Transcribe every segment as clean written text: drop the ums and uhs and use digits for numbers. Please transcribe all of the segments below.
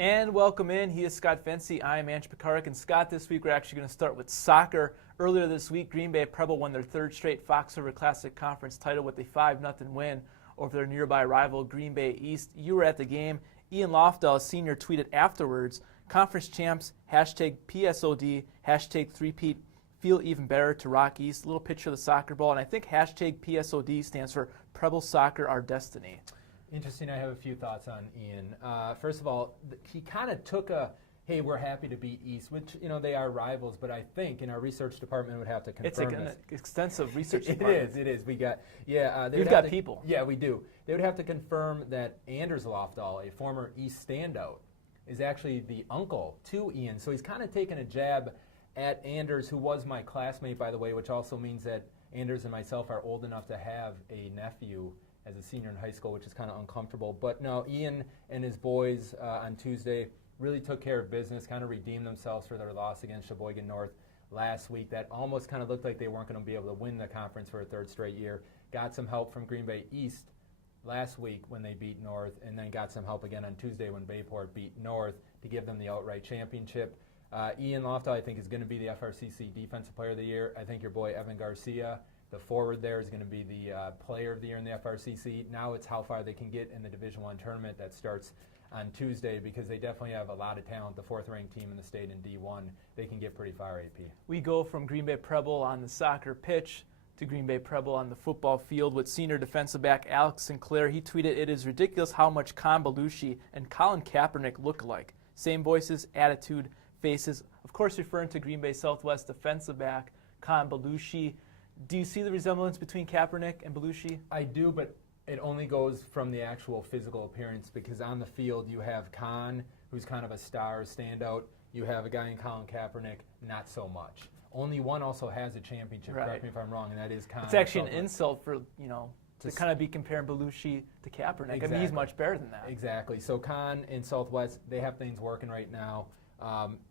And welcome in. He is Scott Venci. I am Andrew Pekarek. And Scott, this week we're actually going to start with soccer. Earlier this week, Green Bay Preble won their third straight Fox River Classic Conference title with a 5-0 win over their nearby rival, Green Bay East. You were at the game. Ian Lofdahl, senior, tweeted afterwards, "Conference champs, hashtag PSOD, hashtag three-peat, feel even better to Rock East." A little picture of the soccer ball. And I think hashtag PSOD stands for Preble Soccer, Our Destiny. Interesting. I have a few thoughts on Ian. First of all, he kind of took a, hey, we're happy to beat East, which, you know, they are rivals, but I think in our research department would have to confirm It's an extensive research department. It is. We got, We've got people. Yeah, we do. They would have to confirm that Anders Lofdahl, a former East standout, is actually the uncle to Ian. So he's kind of taken a jab at Anders, who was my classmate, by the way, which also means that Anders and myself are old enough to have a nephew as a senior in high school, which is kind of uncomfortable. But no, Ian and his boys on Tuesday really took care of business, kind of redeemed themselves for their loss against Sheboygan North last week. That almost kind of looked like they weren't going to be able to win the conference for a third straight year. Got some help from Green Bay East last week when they beat North, and then got some help again on Tuesday when Bayport beat North to give them the outright championship. Ian Lofdahl, I think, is going to be the FRCC Defensive Player of the Year. I think your boy Evan Garcia, the forward there, is going to be the Player of the Year in the FRCC. Now it's how far they can get in the Division I tournament that starts on Tuesday, because they definitely have a lot of talent. The fourth-ranked team in the state in D1, they can get pretty far, AP. We go from Green Bay Preble on the soccer pitch to Green Bay Preble on the football field with senior defensive back Alex Sinclair. He tweeted, "It is ridiculous how much Con Belushi and Colin Kaepernick look alike. Same voices, attitude, faces." Of course, referring to Green Bay Southwest defensive back Con Belushi. Do you see the resemblance between Kaepernick and Belushi? I do, but it only goes from the actual physical appearance, because on the field you have Con, who's kind of a star standout. You have a guy in Colin Kaepernick, not so much. Only one also has a championship, right. Correct me if I'm wrong, and that is Con. It's actually an insult for, to kind of be comparing Belushi to Kaepernick. Exactly. I mean, he's much better than that. Exactly. So Con and Southwest, they have things working right now.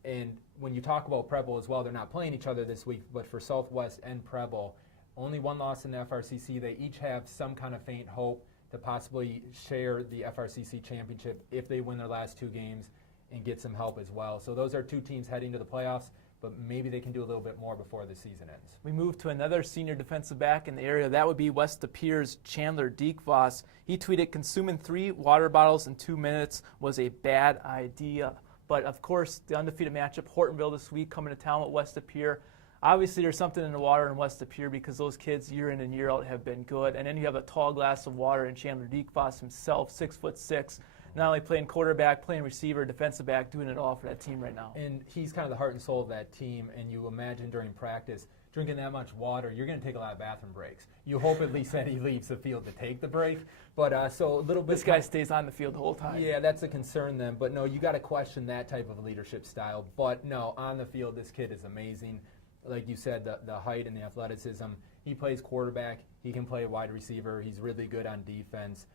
And when you talk about Preble as well, they're not playing each other this week, but for Southwest and Preble, only one loss in the FRCC. They each have some kind of faint hope to possibly share the FRCC championship if they win their last two games and get some help as well. So those are two teams heading to the playoffs, but maybe they can do a little bit more before the season ends. We move to another senior defensive back in the area. That would be West De Pere's Chandler Voss. He tweeted, "Consuming 3 water bottles in 2 minutes was a bad idea." But, of course, the undefeated matchup, Hortonville this week, coming to town with West De Pere. Obviously, there's something in the water in West De Pere because those kids year in and year out have been good. And then you have a tall glass of water in Chandler Voss himself, 6'6", not only playing quarterback, playing receiver, defensive back, doing it all for that team right now. And he's kind of the heart and soul of that team. And you imagine during practice, drinking that much water, you're going to take a lot of bathroom breaks. You hope at least that he leaves the field to take the break. But so a little bit. This guy stays on the field the whole time. Yeah, that's a concern then. But no, you got to question that type of leadership style. But no, on the field, this kid is amazing. Like you said, the height and the athleticism. He plays quarterback. He can play wide receiver. He's really good on defense.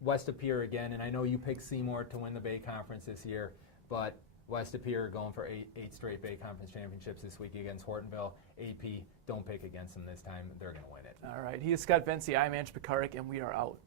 West De Pere again, and I know you picked Seymour to win the Bay Conference this year, but West De Pere going for eight straight Bay Conference championships this week against Hortonville. AP, don't pick against them this time. They're going to win it. All right. He is Scott Venci. I'm Andrew Pekarek, and we are out.